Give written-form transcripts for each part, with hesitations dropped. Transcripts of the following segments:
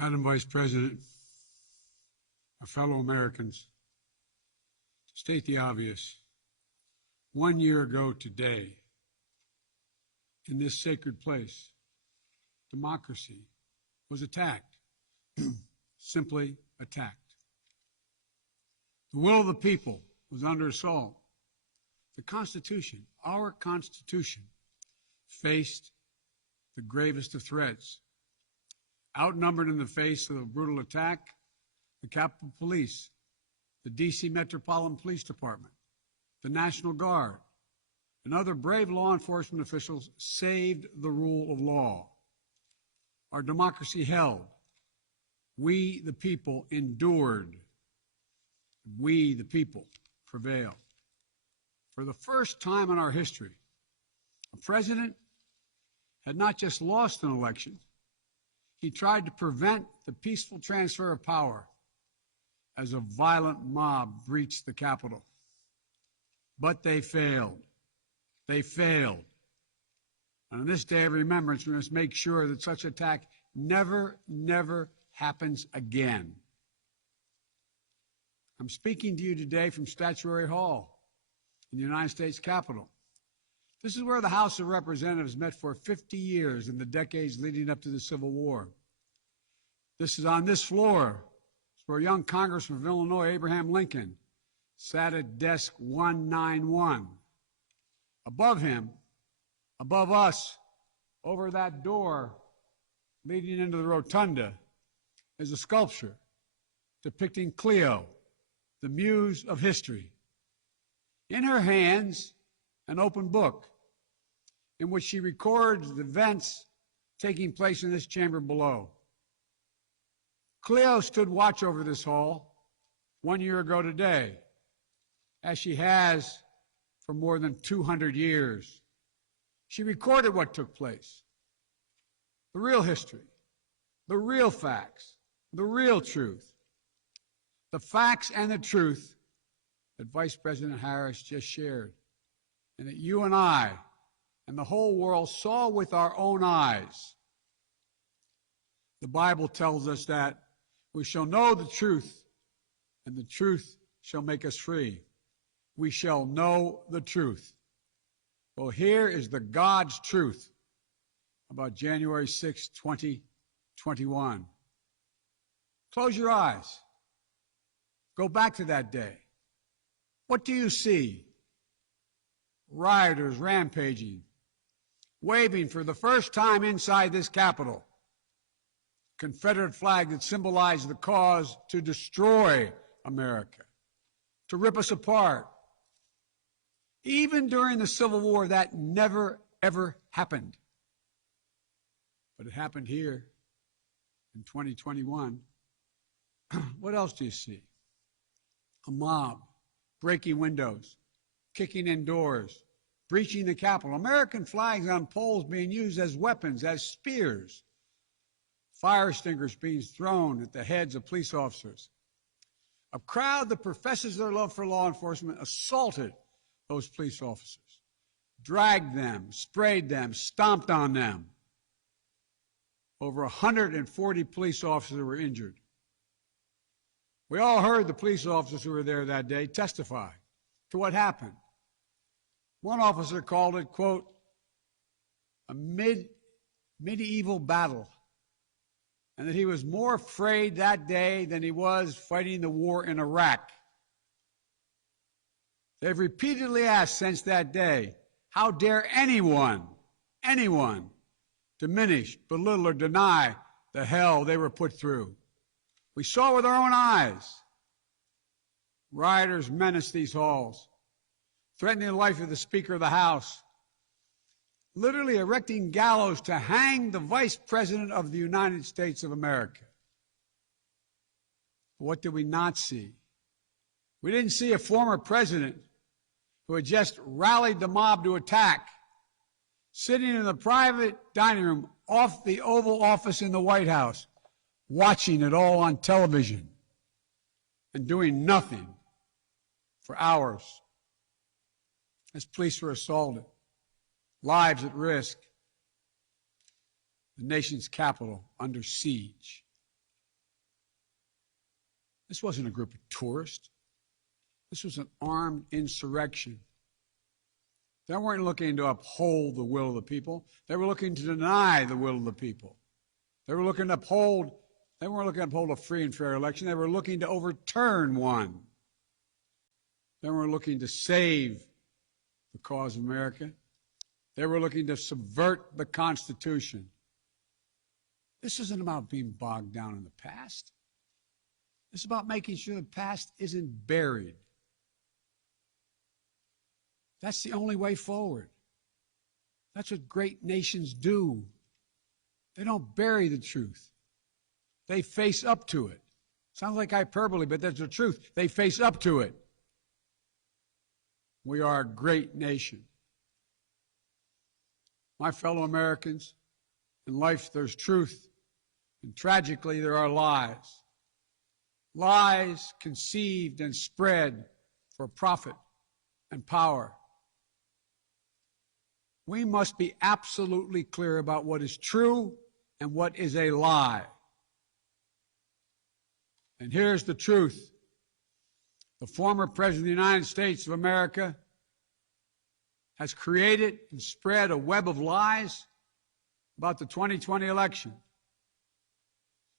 Madam Vice President, my fellow Americans, to state the obvious, 1 year ago today, in this sacred place, democracy was attacked, simply attacked. The will of the people was under assault. The Constitution, our Constitution, faced the gravest of threats. Outnumbered in the face of a brutal attack, the Capitol Police, the D.C. Metropolitan Police Department, the National Guard, and other brave law enforcement officials saved the rule of law. Our democracy held. We, the people, endured. We, the people, prevailed. For the first time in our history, a president had not just lost an election, he tried to prevent the peaceful transfer of power as a violent mob breached the Capitol. But they failed. They failed. And on this day of remembrance, we must make sure that such attack never happens again. I'm speaking to you today from Statuary Hall in the United States Capitol. This is where the House of Representatives met for 50 years in the decades leading up to the Civil War. This is on this floor where young Congressman of Illinois, Abraham Lincoln, sat at desk 191. Above him, above us, over that door leading into the rotunda, is a sculpture depicting Cleo, the muse of history. In her hands, an open book in which she records the events taking place in this chamber below. Cleo stood watch over this hall 1 year ago today, as she has for more than 200 years. She recorded what took place, the real history, the real facts, the real truth, the facts and the truth that Vice President Harris just shared, and that you and I and the whole world saw with our own eyes. The Bible tells us that we shall know the truth, and the truth shall make us free. We shall know the truth. Well, here is the God's truth about January 6, 2021. Close your eyes. Go back to that day. What do you see? Rioters rampaging, waving for the first time inside this Capitol Confederate flag that symbolized the cause to destroy America, to rip us apart. Even during the Civil War, that never, ever happened. But it happened here in 2021. What else do you see? A mob breaking windows, kicking in doors, breaching the Capitol. American flags on poles being used as weapons, as spears. Fire extinguishers being thrown at the heads of police officers. A crowd that professes their love for law enforcement assaulted those police officers, dragged them, sprayed them, stomped on them. Over 140 police officers were injured. We all heard the police officers who were there that day testify to what happened. One officer called it, quote, a medieval battle, and that he was more afraid that day than he was fighting the war in Iraq. They've repeatedly asked since that day, how dare anyone diminish, belittle, or deny the hell they were put through? We saw with our own eyes. Rioters menaced these halls, threatening the life of the Speaker of the House, literally erecting gallows to hang the Vice President of the United States of America. What did we not see? We didn't see a former president who had just rallied the mob to attack, sitting in the private dining room off the Oval Office in the White House, watching it all on television and doing nothing for hours as police were assaulted, lives at risk, the nation's capital under siege. This wasn't a group of tourists. This was an armed insurrection. They weren't looking to uphold the will of the people. They were looking to deny the will of the people. They weren't looking to uphold a free and fair election. They were looking to overturn one. They weren't looking to save the cause of America. They were looking to subvert the Constitution. This isn't about being bogged down in the past. It's about making sure the past isn't buried. That's the only way forward. That's what great nations do. They don't bury the truth. They face up to it. Sounds like hyperbole, but that's the truth. They face up to it. We are a great nation. My fellow Americans, in life there's truth, and tragically there are lies. Lies conceived and spread for profit and power. We must be absolutely clear about what is true and what is a lie. And here's the truth. The former President of the United States of America has created and spread a web of lies about the 2020 election.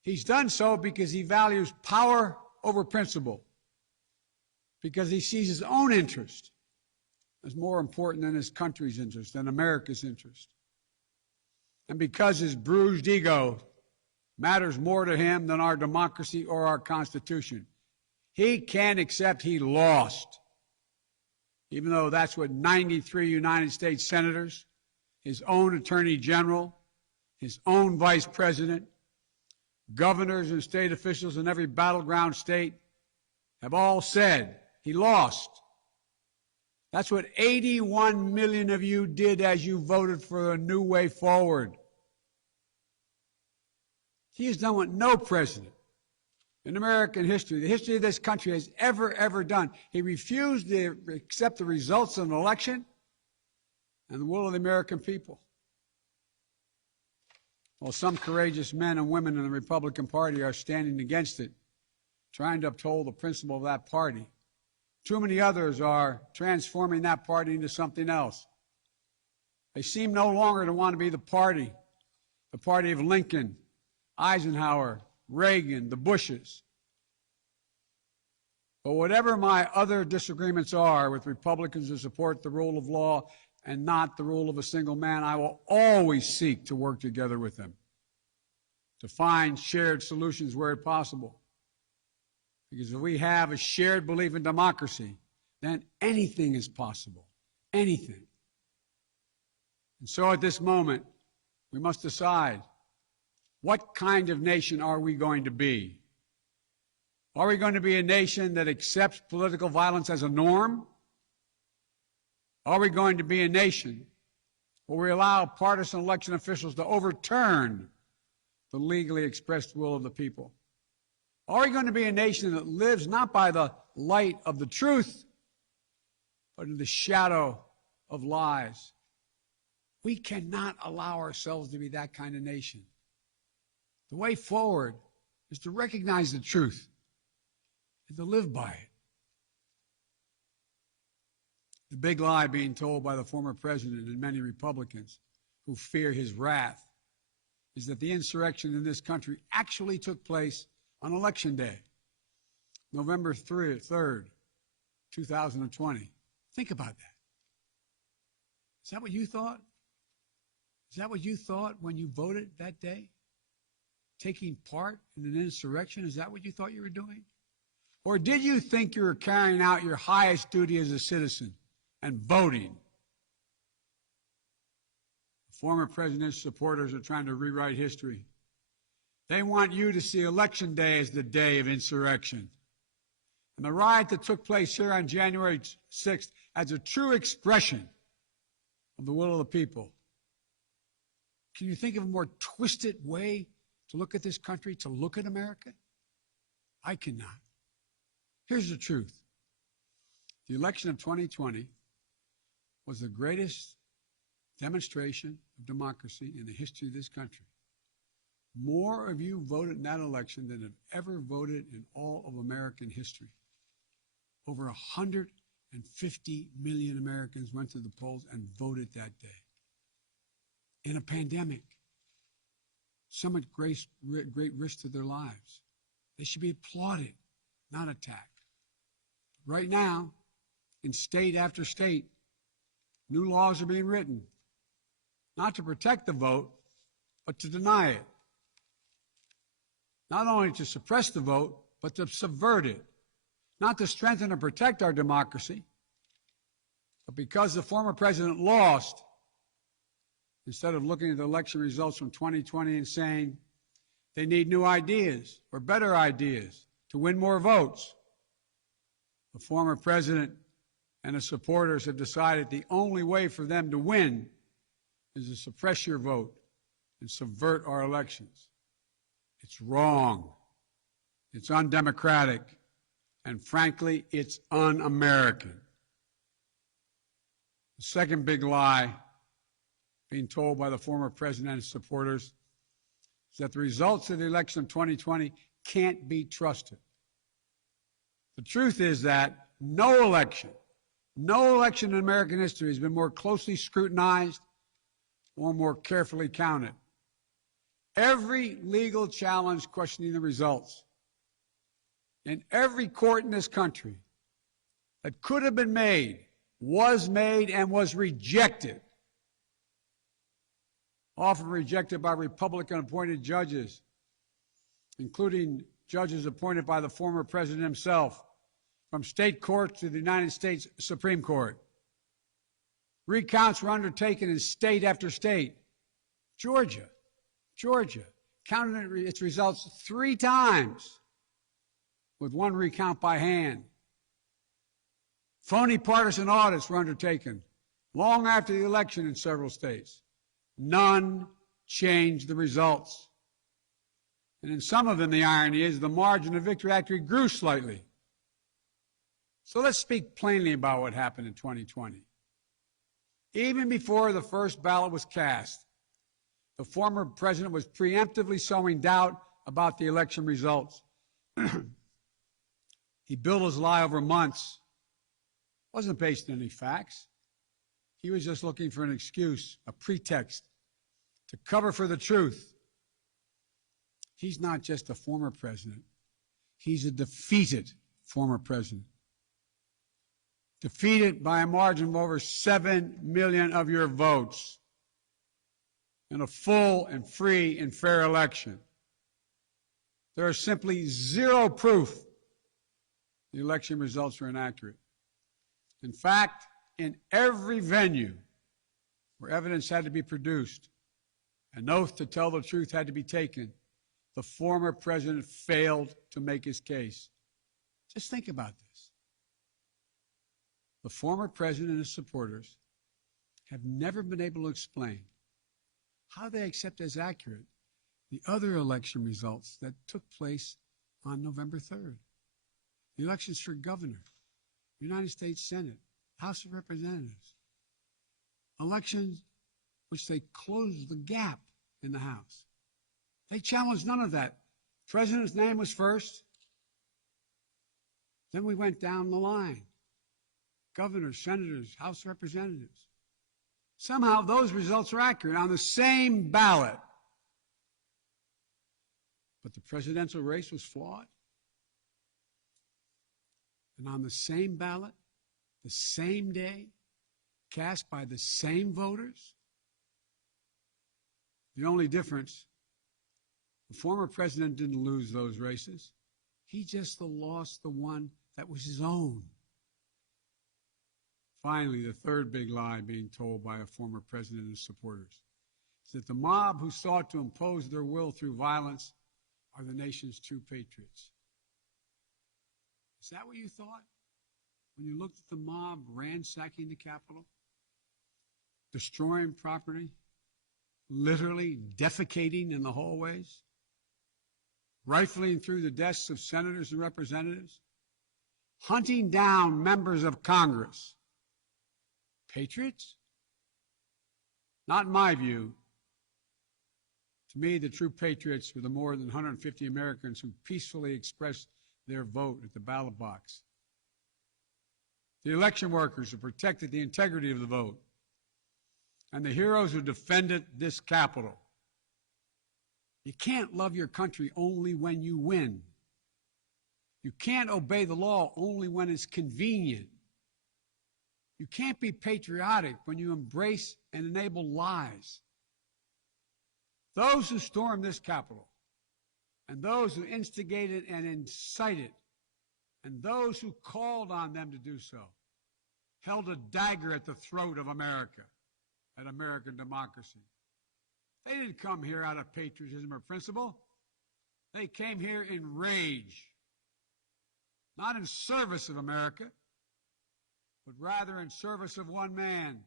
He's done so because he values power over principle, because he sees his own interest as more important than his country's interest, than America's interest, and because his bruised ego matters more to him than our democracy or our Constitution. He can't accept he lost, even though that's what 93 United States senators, his own attorney general, his own vice president, governors and state officials in every battleground state have all said he lost. That's what 81 million of you did as you voted for a new way forward. He has done what no president in American history, the history of this country, has ever done. He refused to accept the results of an election and the will of the American people. Well, some courageous men and women in the Republican Party are standing against it, trying to uphold the principle of that party. Too many others are transforming that party into something else. They seem no longer to want to be the party of Lincoln, Eisenhower, Reagan, the Bushes. But whatever my other disagreements are with Republicans who support the rule of law and not the rule of a single man, I will always seek to work together with them to find shared solutions where possible. Because if we have a shared belief in democracy, then anything is possible. Anything. And so at this moment, we must decide, what kind of nation are we going to be? Are we going to be a nation that accepts political violence as a norm? Are we going to be a nation where we allow partisan election officials to overturn the legally expressed will of the people? Are we going to be a nation that lives not by the light of the truth, but in the shadow of lies? We cannot allow ourselves to be that kind of nation. The way forward is to recognize the truth and to live by it. The big lie being told by the former president and many Republicans who fear his wrath is that the insurrection in this country actually took place on Election Day, November 3rd, 2020. Think about that. Is that what you thought? Is that what you thought when you voted that day? Taking part in an insurrection? Is that what you thought you were doing? Or did you think you were carrying out your highest duty as a citizen and voting? The former president's supporters are trying to rewrite history. They want you to see Election Day as the day of insurrection. And the riot that took place here on January 6th as a true expression of the will of the people. Can you think of a more twisted way to look at this country, to look at America? I cannot. Here's the truth. The election of 2020 was the greatest demonstration of democracy in the history of this country. More of you voted in that election than have ever voted in all of American history. Over 150 million Americans went to the polls and voted that day. In a pandemic, some at great risk to their lives. They should be applauded, not attacked. Right now, in state after state, new laws are being written, not to protect the vote, but to deny it. Not only to suppress the vote, but to subvert it. Not to strengthen or protect our democracy, but because the former president lost, instead of looking at the election results from 2020 and saying they need new ideas or better ideas to win more votes, the former president and his supporters have decided the only way for them to win is to suppress your vote and subvert our elections. It's wrong. It's undemocratic. And frankly, it's un-American. The second big lie being told by the former president and his supporters is that the results of the election of 2020 can't be trusted. The truth is that no election in American history has been more closely scrutinized or more carefully counted. Every legal challenge questioning the results in every court in this country that could have been made was made and was rejected, often rejected by Republican-appointed judges, including judges appointed by the former president himself, from state courts to the United States Supreme Court. Recounts were undertaken in state after state. Georgia counted its results 3 times, with 1 recount by hand. Phony partisan audits were undertaken long after the election in several states. None changed the results. And in some of them, the irony is the margin of victory actually grew slightly. So let's speak plainly about what happened in 2020. Even before the first ballot was cast, the former president was preemptively sowing doubt about the election results. He built his lie over months. Wasn't based on any facts. He was just looking for an excuse, a pretext, to cover for the truth. He's not just a former president. He's a defeated former president. Defeated by a margin of over 7 million of your votes in a full and free and fair election. There is simply zero proof the election results were inaccurate. In fact, in every venue where evidence had to be produced, an oath to tell the truth had to be taken, the former president failed to make his case. Just think about this. The former president and his supporters have never been able to explain how they accept as accurate the other election results that took place on November 3rd. The elections for governor, United States Senate, House of Representatives. Elections which they closed the gap in the House. They challenged none of that. President's name was first. Then we went down the line. Governors, senators, House of Representatives. Somehow those results are accurate on the same ballot. But the presidential race was flawed. And on the same ballot, the same day, cast by the same voters, the only difference, the former president didn't lose those races. He just lost the one that was his own. Finally, the third big lie being told by a former president and his supporters is that the mob who sought to impose their will through violence are the nation's true patriots. Is that what you thought when you looked at the mob ransacking the Capitol, destroying property, literally defecating in the hallways, rifling through the desks of senators and representatives, hunting down members of Congress? Patriots? Not in my view. To To me, the true patriots were the more than 150 Americans who peacefully expressed their vote at the ballot box. The election workers who protected the integrity of the vote, and the heroes who defended this Capitol. You can't love your country only when you win. You can't obey the law only when it's convenient. You can't be patriotic when you embrace and enable lies. Those who stormed this Capitol, and those who instigated and incited, and those who called on them to do so, held a dagger at the throat of America, at American democracy. They didn't come here out of patriotism or principle. They came here in rage, not in service of America, but rather in service of one man.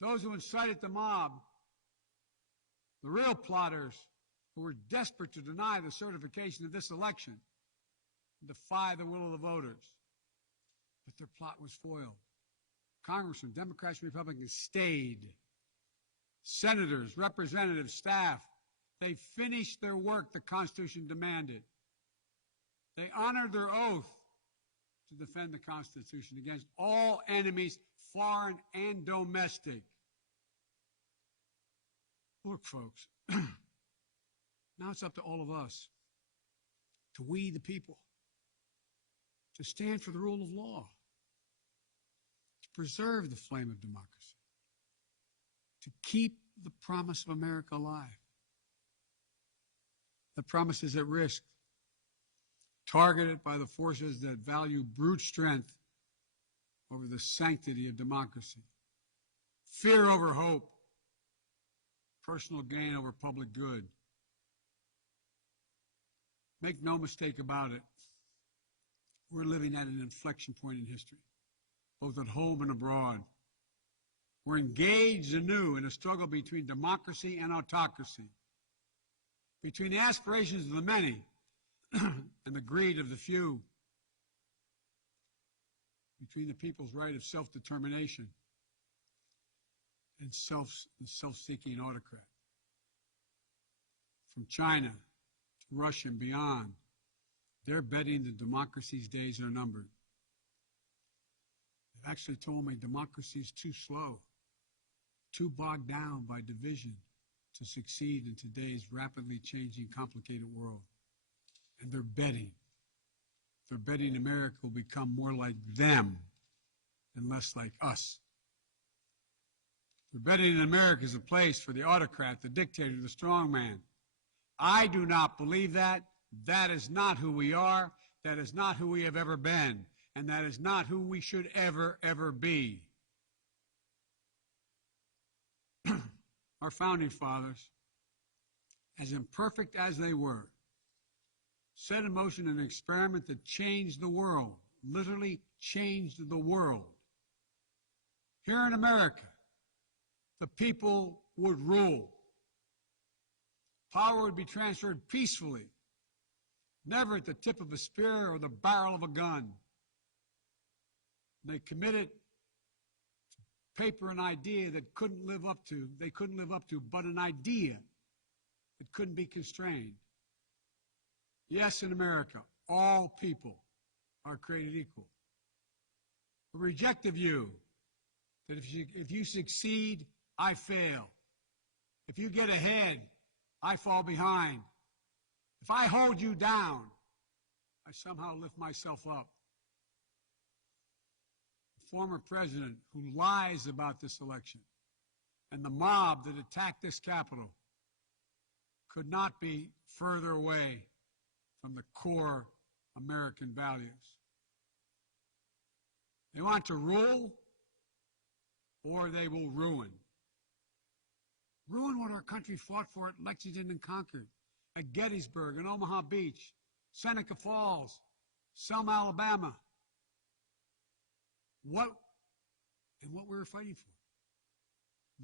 Those who incited the mob, the real plotters who were desperate to deny the certification of this election, defy the will of the voters. But their plot was foiled. Congressmen, Democrats, and Republicans stayed. Senators, representatives, staff, they finished their work the Constitution demanded. They honored their oath to defend the Constitution against all enemies, foreign and domestic. Look, folks, now it's up to all of us, to we the people, to stand for the rule of law, to preserve the flame of democracy, to keep the promise of America alive. The promise is at risk, targeted by the forces that value brute strength over the sanctity of democracy, fear over hope, personal gain over public good. Make no mistake about it, we're living at an inflection point in history, both at home and abroad. We're engaged anew in a struggle between democracy and autocracy, between the aspirations of the many and the greed of the few, between the people's right of self-determination and self-seeking autocrat. From China to Russia and beyond, they're betting that democracy's days are numbered. They've actually told me democracy is too slow, too bogged down by division to succeed in today's rapidly changing, complicated world. And they're betting. They're betting America will become more like them and less like us. They're betting America is a place for the autocrat, the dictator, the strongman. I do not believe that. That is not who we are. That is not who we have ever been. And that is not who we should ever, ever be. Our founding fathers, as imperfect as they were, set in motion an experiment that changed the world, literally changed the world. Here in America, the people would rule. Power would be transferred peacefully, never at the tip of a spear or the barrel of a gun. They committed to paper an idea that they couldn't live up to, but an idea that couldn't be constrained. Yes, in America, all people are created equal. A reject the view that if you succeed, I fail. If you get ahead, I fall behind. If I hold you down, I somehow lift myself up. The former president who lies about this election and the mob that attacked this Capitol could not be further away from the core American values. They want to rule, or they will ruin. Ruin what our country fought for at Lexington and Concord, at Gettysburg and Omaha Beach, Seneca Falls, Selma, Alabama. What we were fighting for?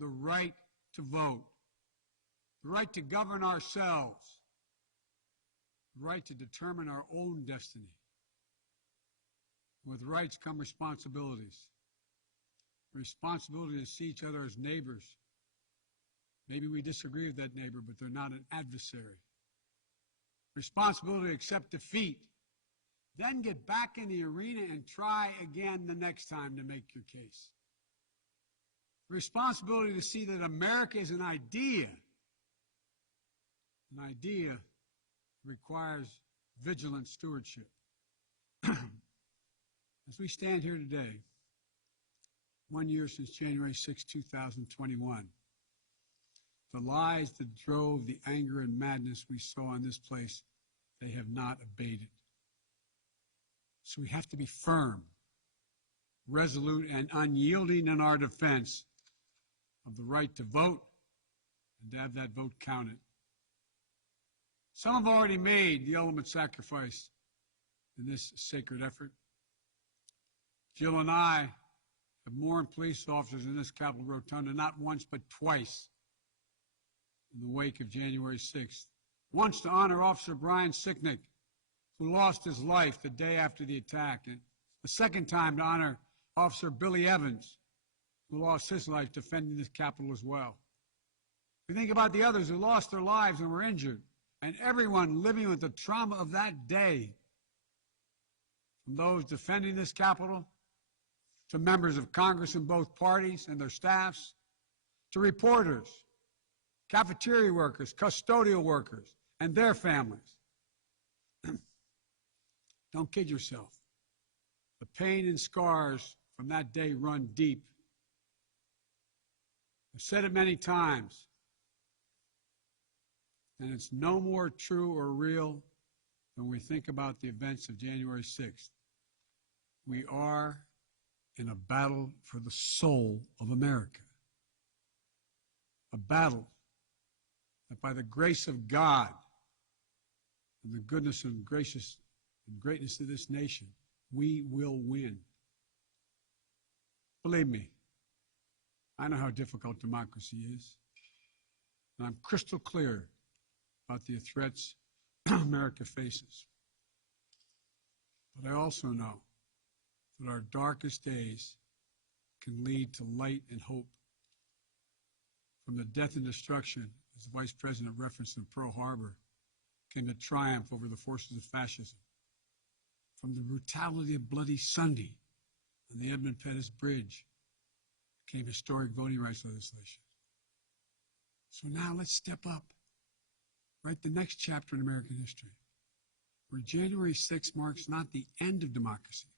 The right to vote, the right to govern ourselves, the right to determine our own destiny. With rights come responsibilities. Responsibility to see each other as neighbors, Maybe we disagree with that neighbor, but they're not an adversary. Responsibility to accept defeat. Then get back in the arena and try again the next time to make your case. Responsibility to see that America is an idea. An idea requires vigilant stewardship. As we stand here today, 1 year since January 6, 2021, the lies that drove the anger and madness we saw in this place, they have not abated. So we have to be firm, resolute, and unyielding in our defense of the right to vote and to have that vote counted. Some have already made the ultimate sacrifice in this sacred effort. Jill and I have mourned police officers in this Capitol Rotunda not once but twice in the wake of January 6th. Once to honor Officer Brian Sicknick, who lost his life the day after the attack, and the second time to honor Officer Billy Evans, who lost his life defending this Capitol as well. We think about the others who lost their lives and were injured, and everyone living with the trauma of that day, from those defending this Capitol, to members of Congress in both parties and their staffs, to reporters, cafeteria workers, custodial workers, and their families. Don't kid yourself. The pain and scars from that day run deep. I've said it many times, and it's no more true or real when we think about the events of January 6th. We are in a battle for the soul of America. A battle that by the grace of God and the goodness and greatness of this nation, we will win. Believe me, I know how difficult democracy is, and I'm crystal clear about the threats America faces. But I also know that our darkest days can lead to light and hope. From the death and destruction, as the Vice President referenced in Pearl Harbor, came the triumph over the forces of fascism. From the brutality of Bloody Sunday on the Edmund Pettus Bridge came historic voting rights legislation. So now let's step up, write the next chapter in American history, where January 6th marks not the end of democracy,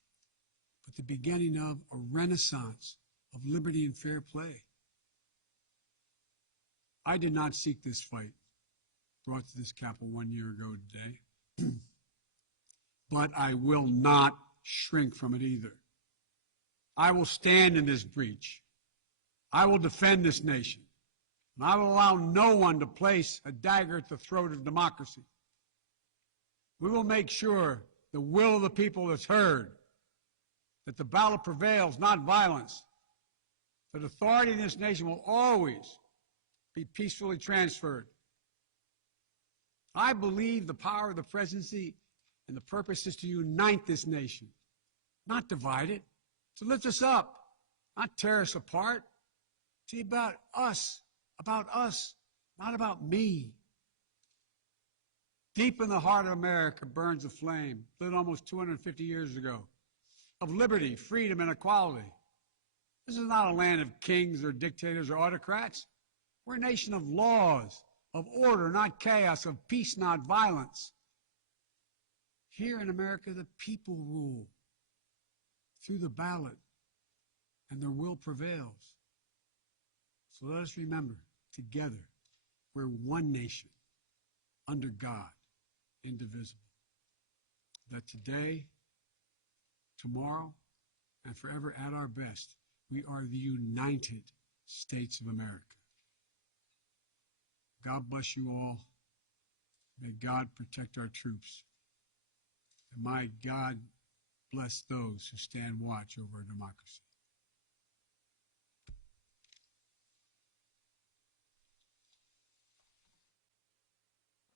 but the beginning of a renaissance of liberty and fair play. I did not seek this fight brought to this Capitol 1 year ago today, but I will not shrink from it either. I will stand in this breach. I will defend this nation. And I will allow no one to place a dagger at the throat of democracy. We will make sure the will of the people is heard, that the ballot prevails, not violence, that authority in this nation will always be peacefully transferred. I believe the power of the presidency and the purpose is to unite this nation, not divide it, to lift us up, not tear us apart. To be about us, not about me. Deep in the heart of America burns a flame, lit almost 250 years ago, of liberty, freedom, and equality. This is not a land of kings or dictators or autocrats. We're a nation of laws, of order, not chaos, of peace, not violence. Here in America, the people rule through the ballot, and their will prevails. So let us remember, together, we're one nation, under God, indivisible. That today, tomorrow, and forever at our best, we are the United States of America. God bless you all. May God protect our troops. And may God bless those who stand watch over our democracy.